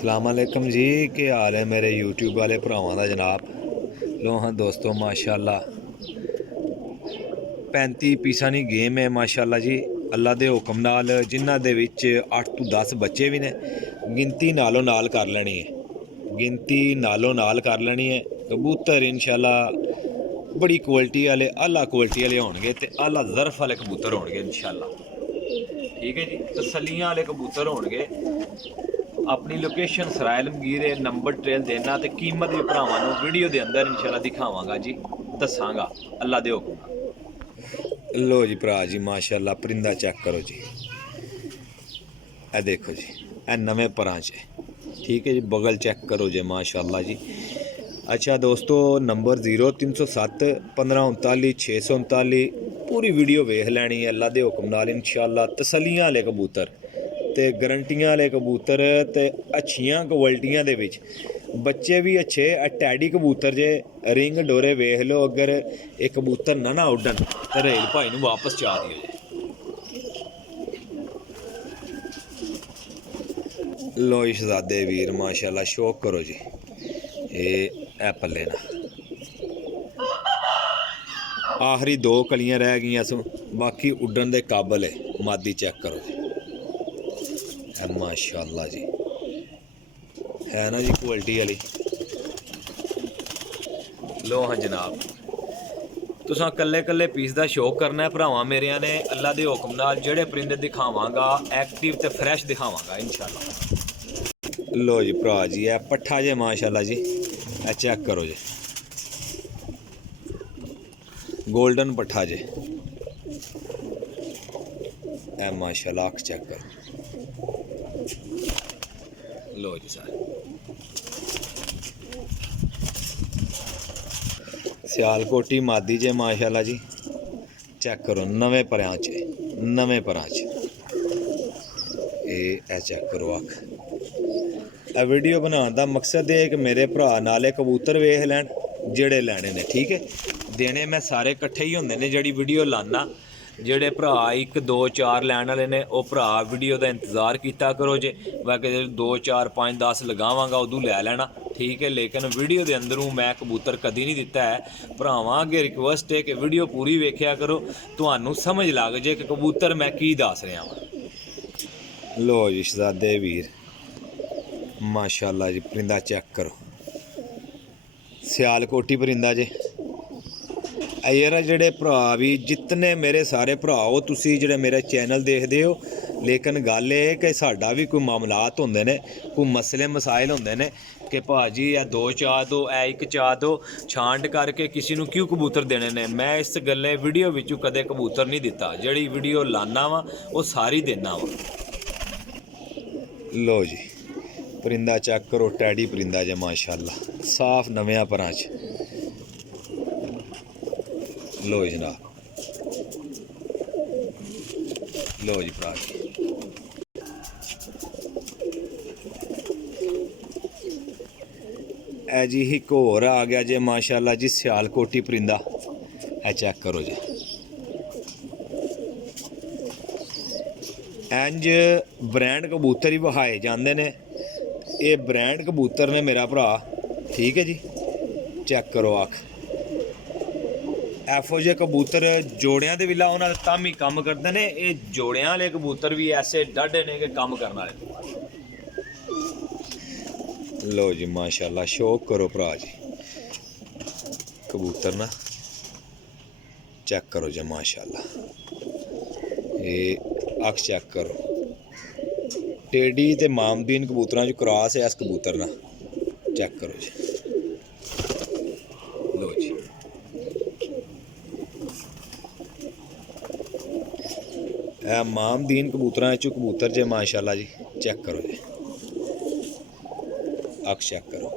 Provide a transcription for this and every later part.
अस्सलामुअलैकुम जी, के हाल है मेरे यूट्यूब वाले भरावां दा जनाब। लो हाँ दोस्तों, माशाल्लाह 35 पीसां दी गेम है माशाल्लाह जी। अल्लाह दे हुक्म नाल जिन्हां दे विच 8 तो 10 बच्चे भी ने, गिनती नालों नाल कर लेनी है, गिनती नालों नाल कर लेनी है। कबूतर इंशाल्लाह बड़ी क्वालिटी वाले, आला क्वालिटी वाले होणगे ते आला ज़रफ वाले कबूतर होणगे इंशाल्लाह। ठीक है जी, तसल्लियां वाले कबूतर होणगे। अपनी लोकेशन सरायल मगीर नंबर ट्रेल देना तो कीमत भी भरावां नूं वीडियो के अंदर इंशाल्लाह दिखावांगा जी, दसांगा अल्लाह दे हुक्म। लो जी भरा जी, माशाल्लाह परिंदा चेक करो जी, ए देखो जी, ए नवे परां च। ठीक है जी, बगल चेक करो जी माशाल्लाह जी। अच्छा दोस्तों, नंबर 0307 1539 639। पूरी वीडियो वेख लैनी है अल्लाह दे हुक्म नाल इंशाल्लाह। तसल्लियां वाले कबूतर ते गरंटियां वाले कबूतर ते अच्छियां क्वालिटियां दे विच बच्चे भी अच्छे। टैडी कबूतर जे रिंग डोरे वेख लो, अगर एक कबूतर ना उड्डन तो रेल भाई नूं वापस चा दिओ जे। लो शहजादे वीर माशाल्लाह शौक करो जी, ए पल्ले ना आखिरी 2 कलियां रह गई सो, बाकी उड्डन दे काबल है। मादी चेक करो जी, माशाल्लाह जी, है ना जी क्वालिटी वाली। लो हाँ जनाब, तुसां कल्ले कल्ले पीस का शौक करना है भरावां मेरिया ने, अल्लाह दे हुक्म नाल जेड़े परिंदे दिखावांगा एक्टिव ते फ्रैश दिखावांगा इंशाल्लाह। लो जी भरा जी, ए पट्ठा जे माशाल्लाह जी, ए चेक करो जी, गोल्डन पट्ठा जे, ए माशाल्लाह अख चेक करो। लो जी सारे सियालकोटी मादी जे माशाल्लाह जी, चेक करो नवे परां च, नवे परां च। ए चेक करो अख। ए वीडियो बनाने का मकसद है कि मेरे भरा नाले कबूतर वेख लैन जेड़े लैने ने। ठीक है, देने मैं सारे कट्ठे ही होंदे ने जेड़ी वीडियो लाना। जेड़े भरा 1 2 4 लैन वाले ने वो भरा वीडियो का इंतज़ार किया करो जे, बाकी 2 4 5 10 लगावांगा उदू लै लेना। ठीक है, लेकिन वीडियो के अंदरों मैं कबूतर कदी नहीं दिता है। भरावां अगे रिक्वेस्ट है कि वीडियो पूरी वेख्या करो, तुहानूं समझ लग जे कि कबूतर मैं की दस रहा वां। लो जी शहजादे वीर माशाल्लाह जी, परिंदा चेक करो, सियालकोटी परिंदा जे। यार जेड़े भरा भी जितने मेरे सारे भरा हो, तुसी जेड़े मेरे चैनल देखते हो, लेकिन गल ये कि साडा भी कोई मामलात होंदे ने, कोई मसले मसाइल होंदे ने कि भाजी ए 2 चा दो, ए 1 चा दो, छांट करके किसी नूं क्यों कबूतर देने ने। मैं इस गल्ले वीडियो विचों कदे कबूतर नहीं दिता, जेड़ी वीडियो लाना वा वो सारी देना वा। लो जी परिंदा चेक करो, टैडी परिंदा जे माशाल्लाह, साफ नव्या परां च। लो जनाब, लो जी भरा जी, ए जी एक होर आ गया जे माशाल्लाह जी, सियालकोटी परिंदा। ए चेक करो जी, इंज ब्रांड कबूतर ही वहाए जाते ने, ये ब्रांड कबूतर ने मेरा भरा। ठीक है जी, चेक करो अख। एफो जे कबूतर जोड़ियां दे विला उन्हां दे तां ही कम करते हैं। ये जोड़ियां वाले कबूतर भी ऐसे डाढे ने कि कम करने वाले। लो जी माशाल्लाह शौक करो भरा जी, कबूतर ना चेक करो जी माशाल्लाह, ये अख चेक करो। टेडी ते मामदीन कबूतरां च क्रॉस है इस कबूतर ना, चेक करो जी। लो जी ए मामदीन कबूतरां चो कबूतर जे माशाल्लाह जी, चेक करो जी, अख चेक करो।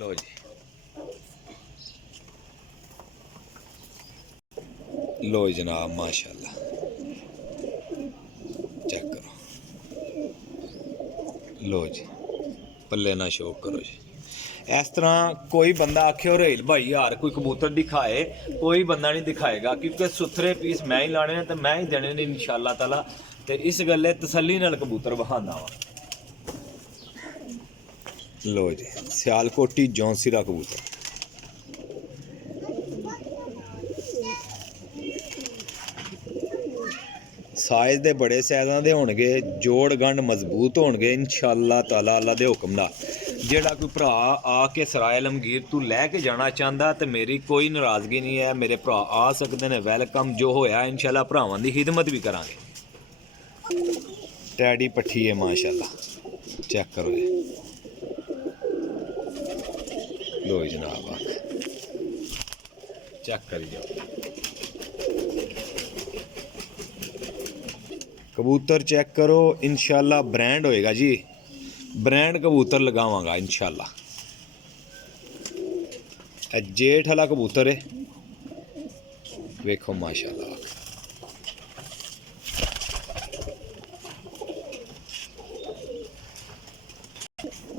लो जी, लो जनाब माशाल्लाह चेक करो। लो जी पल्ले ना शौक करो जी। इस तरह कोई बंदा आखे रेल भाई यार कोई कबूतर दिखाए, कोई बंदा नहीं दिखाएगा, क्योंकि सुथरे पीस मैं ही लाने तो मैं ही देने ने इंशाअल्लाह ताला। ਤੇ ਇਸ ਗੱਲੇ ਤਸੱਲੀ ਨਾਲ ਕਬੂਤਰ ਵਹਾਉਂਦਾ ਵਾ। ਲੋ ਜੀ ਸਿਆਲਕੋਟੀ ਜੌਂਸੀਰਾ ਕਬੂਤਰ ਸਾਈਜ਼ ਦੇ ਬੜੇ ਸਾਈਜ਼ਾਂ ਦੇ ਹੋਣਗੇ, ਜੋੜ ਗੰਢ ਮਜ਼ਬੂਤ ਹੋਣਗੇ ਇੰਸ਼ਾਅੱਲਾ ਤਾਲਾ ਅੱਲਾ ਦੇ ਹੁਕਮ ਨਾਲ। ਜਿਹੜਾ ਕੋਈ ਭਰਾ ਆ ਕੇ ਸਰਾਏ ਆਲਮਗੀਰ ਤੋਂ ਲੈ ਕੇ ਜਾਣਾ ਚਾਹੁੰਦਾ ਤੇ ਮੇਰੀ ਕੋਈ ਨਾਰਾਜ਼ਗੀ ਨਹੀਂ ਹੈ, ਮੇਰੇ ਭਰਾ ਆ ਸਕਦੇ ਨੇ, ਵੈਲਕਮ। ਜੋ ਹੋਇਆ ਇੰਸ਼ਾਅੱਲਾ ਭਰਾਵਾਂ ਦੀ ਖਿਦਮਤ ਵੀ ਕਰਾਂਗੇ। ਟੈਡੀ ਪੱਠੀ ਹੈ ਮਾਸ਼ਾਅੱਲਾ, ਚੈੱਕ ਕਰੋ ਜੀ। ਲੋ ਜਨਾਬ ਚੈੱਕ ਕਰੀ ਜਾਓ कबूतर, चेक करो इंशाल्लाह ब्रांड होएगा जी, ब्रांड कबूतर लगावांगा इंशाल्लाह। जेठ वाला कबूतर है, वेखो माशाल्लाह।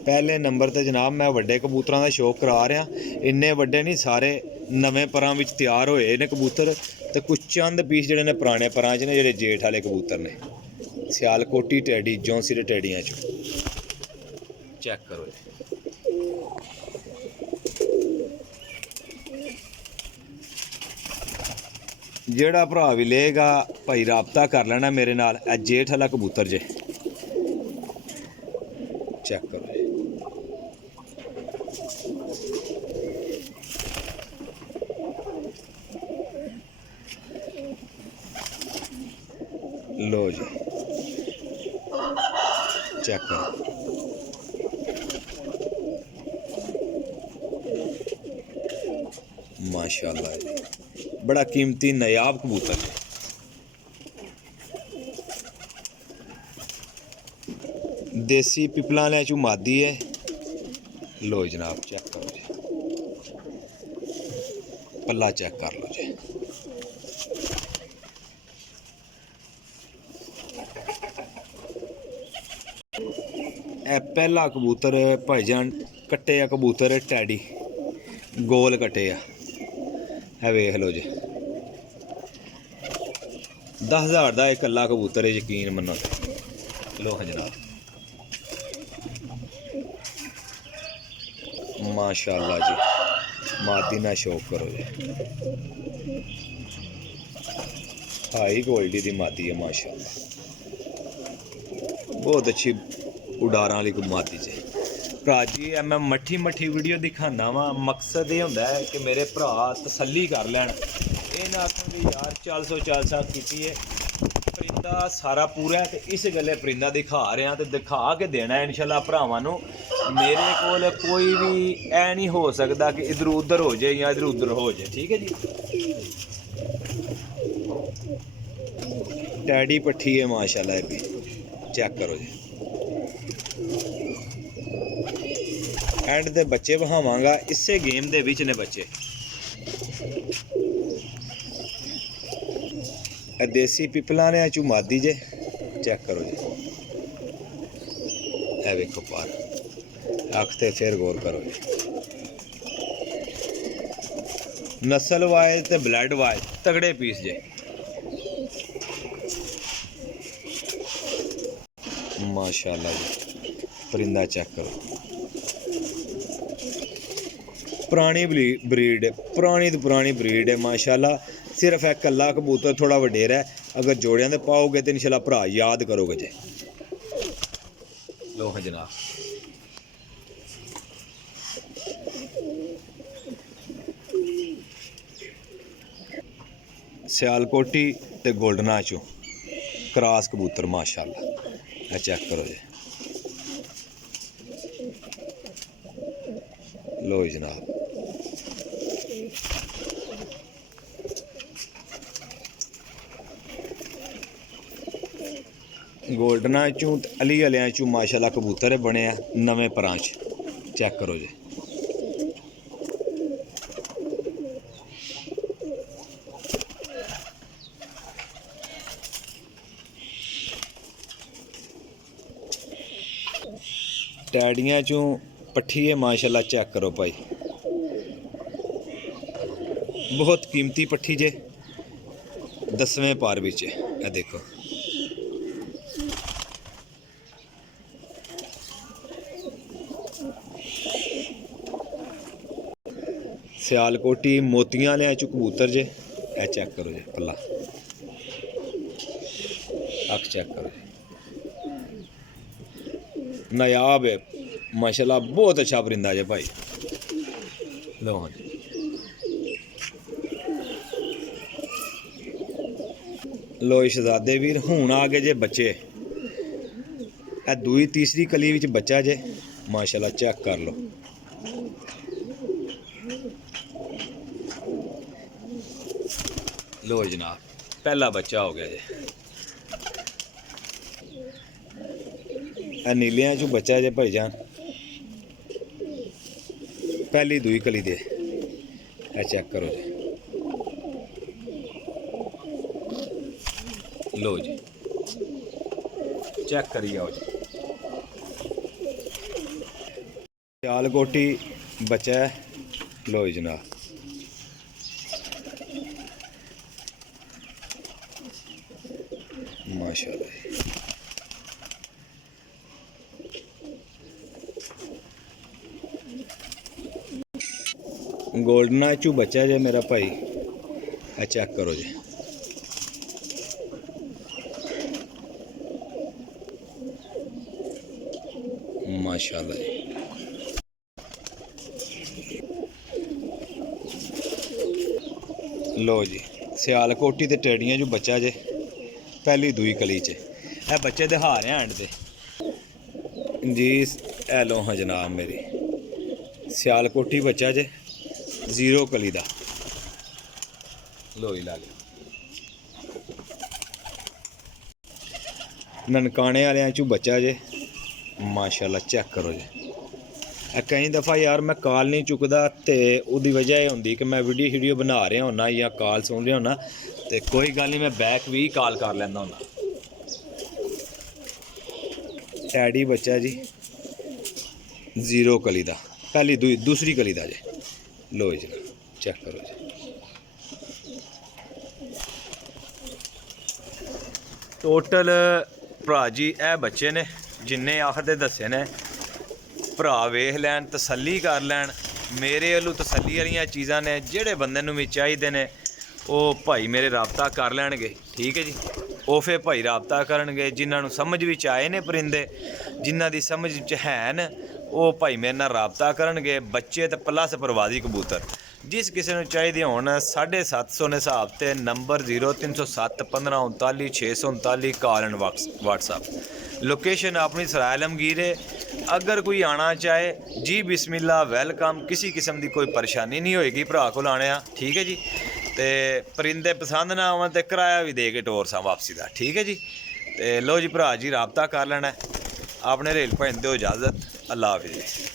पहले नंबर ते जनाब मैं वड्डे कबूतरां दा शौक करा रहा, इन्ने वड्डे नहीं, सारे नवें परां विच तैयार होए ने कबूतर, तो कुछ चंद पीस जिहड़े ने पुराने परां च ने, जिहड़े जेठ वाले कबूतर ने। सियालकोटी टैडी जौंसीरे टैडियां चो चेक करो। जेड़ा भरा भी लेगा भाई राबता कर लेना मेरे नाल। जेठ वाला कबूतर जे चेक करो। लो जी चेक करो माशाल्लाह, बड़ा कीमती नायाब कबूतर है। देसी पिपला वाले चू मादी है। लो जनाब चेक करो जी, पल्ला चेक कर लो जी। पहला कबूतर भाईजान कट्टे आ कबूतर टैडी, गोल कट्टे आ, वेख लो जी। 10,000 का एक कल्ला कबूतर है, यकीन मनो। लो हाँ जनाब माशाल्लाह जी, मादी ना शौक करो जी। हाई क्वालिटी की मादी है माशाल्लाह, बहुत अच्छी उडारा वाली मादी जी। भरा जी मैं मट्ठी मट्ठी वीडियो दिखाना वा, मकसद ये होंदा है कि मेरे भरा तसल्ली कर लैन, ये ना आखन भी यार 400 की है। परिंदा सारा पूरा है, तो इस गल्ले परिंदा दिखा रहे हैं, तो दिखा के देना है इंशाल्लाह भरावां नूं। मेरे कोल कोई भी ऐ नहीं हो सकता कि इधर उधर हो जाए या इधर उधर हो जाए, ठीक है जी। टैडी पट्ठी है माशाल्लाह, ये भी चेक करो जी। एंड दे बच्चे बहावांगा, इसे गेम दे विच ने बच्चे। देसी पिपला ने चू मादी जे, चेक करो जी। ए वेखो पार अख ते फिर गौर करो जी। नस्ल वाइज ते ब्लड वाइज तगड़े पीस जे माशाल्लाह जी। परिंदा चेक करो, पुरानी ब्रीड है, पुरानी तो पुरानी ब्रीड है माशाल्लाह। सिर्फ एक कल्ला कबूतर थोड़ा वडेरा है, अगर जोड़ियां दे पाओगे तो इंशाल्लाह भरा याद करोगे जे। लो हाँ जनाब सियालकोटी ते गोल्डना चो क्रॉस कबूतर माशाल्लाह, चेक करो जी। लो जनाब गोल्डना चू अली वालियां चू माशाल्लाह कबूतर बने नवे परांच, चेक करो जी। टैडियां चू पट्ठी है माशाल्लाह, चेक करो भाई, बहुत कीमती पट्ठी जे, 10वें पार विच है। देखो सियालकोटी मोतियां वाले च कबूतर जे, ए चेक करो जी पल्ला, अख चेक करो जी, नायाब है माशाल्लाह, बहुत अच्छा परिंदा जे भाई। लो हाँ जी, लो शहजादे वीर हुण आ गए जे बच्चे, ए दूई तीसरी कली विच बच्चा जे माशाल्लाह, चेक कर लो। लो जनाब पहला बच्चा हो गया जे, नीलियां चू बच्चा जे भाईजान, पहली दूई कली दे, ए चेक करो जी। लो जी चेक करिए आओ जी, सियालकोटी बच्चा है। लो जी जनाब, माशाल्लाह गोल्डना चू बच्चा जे मेरा भाई, ए चेक करो जी। माशाल्लाह जी, लो जी सियालकोटी ते टेडियां जो बच्चा जे, पहली दूई कली च, ए बच्चे दिखा रहे हैं एंड ते जी। ए लो हाँ जनाब मेरी सियालकोटी बच्चा जे, 0 कली दा। लो ही ला लिया, ननकाने वाले चू बच्चा जे माशाल्लाह, चेक करो जी। कई दफ़ा यार मैं कॉल नहीं चुकदा, तो उसकी वजह यह होंदी कि मैं वीडियो बना रहा होना या कॉल सुन रहा होना, तो कोई गल नहीं, मैं बैक भी कॉल कर लेना होना। टैडी बच्चा जी 0 कली दा, पहली दूसरी कली दा जे। लो जी चेक करो जी, टोटल भरा जी ए बच्चे ने जिन्ने आखदे दस्से ने, भरा वेख लैन, तसल्ली कर लैन। मेरे वालों तसल्ली वाली चीज़ां ने, जेड़े बंदे नूं भी चाहिए ने वो भाई मेरे राबता कर लैणगे, ठीक है जी। ਉਹ ਫਿਰ ਭਾਈ ਰਾਬਤਾ ਕਰਨਗੇ, ਜਿਨ੍ਹਾਂ ਨੂੰ ਸਮਝ ਵਿੱਚ ਆਏ ਨੇ ਪਰਿੰਦੇ, ਜਿਨ੍ਹਾਂ ਦੀ ਸਮਝ ਵਿੱਚ ਹੈ ਉਹ ਭਾਈ ਮੇਰੇ ਨਾਲ ਰਾਬਤਾ ਕਰਨਗੇ। ਬੱਚੇ ਤੇ ਪਲੱਸ ਪ੍ਰਵਾਜ਼ੀ ਕਬੂਤਰ ਜਿਸ ਕਿਸੇ ਨੂੰ ਚਾਹੀਦੇ ਹੋਣ 750 ਦੇ ਹਿਸਾਬ ਤੇ number 0307 1539 639 call and WhatsApp। Location अपनी सराय आलमगीर है। अगर कोई आना चाहे जी बिस्मिल्लाह वेलकम, किसी किस्म की कोई परेशानी नहीं होएगी भरा को आने, ठीक है जी। तो परिंदे पसंद ना आवन तो किराया भी दे के टोर सा वापसी का, ठीक है जी। तो लो जी भरा जी राबता कर लेना, अपने रेल भैन दो इजाज़त, अल्लाह हाफिज़।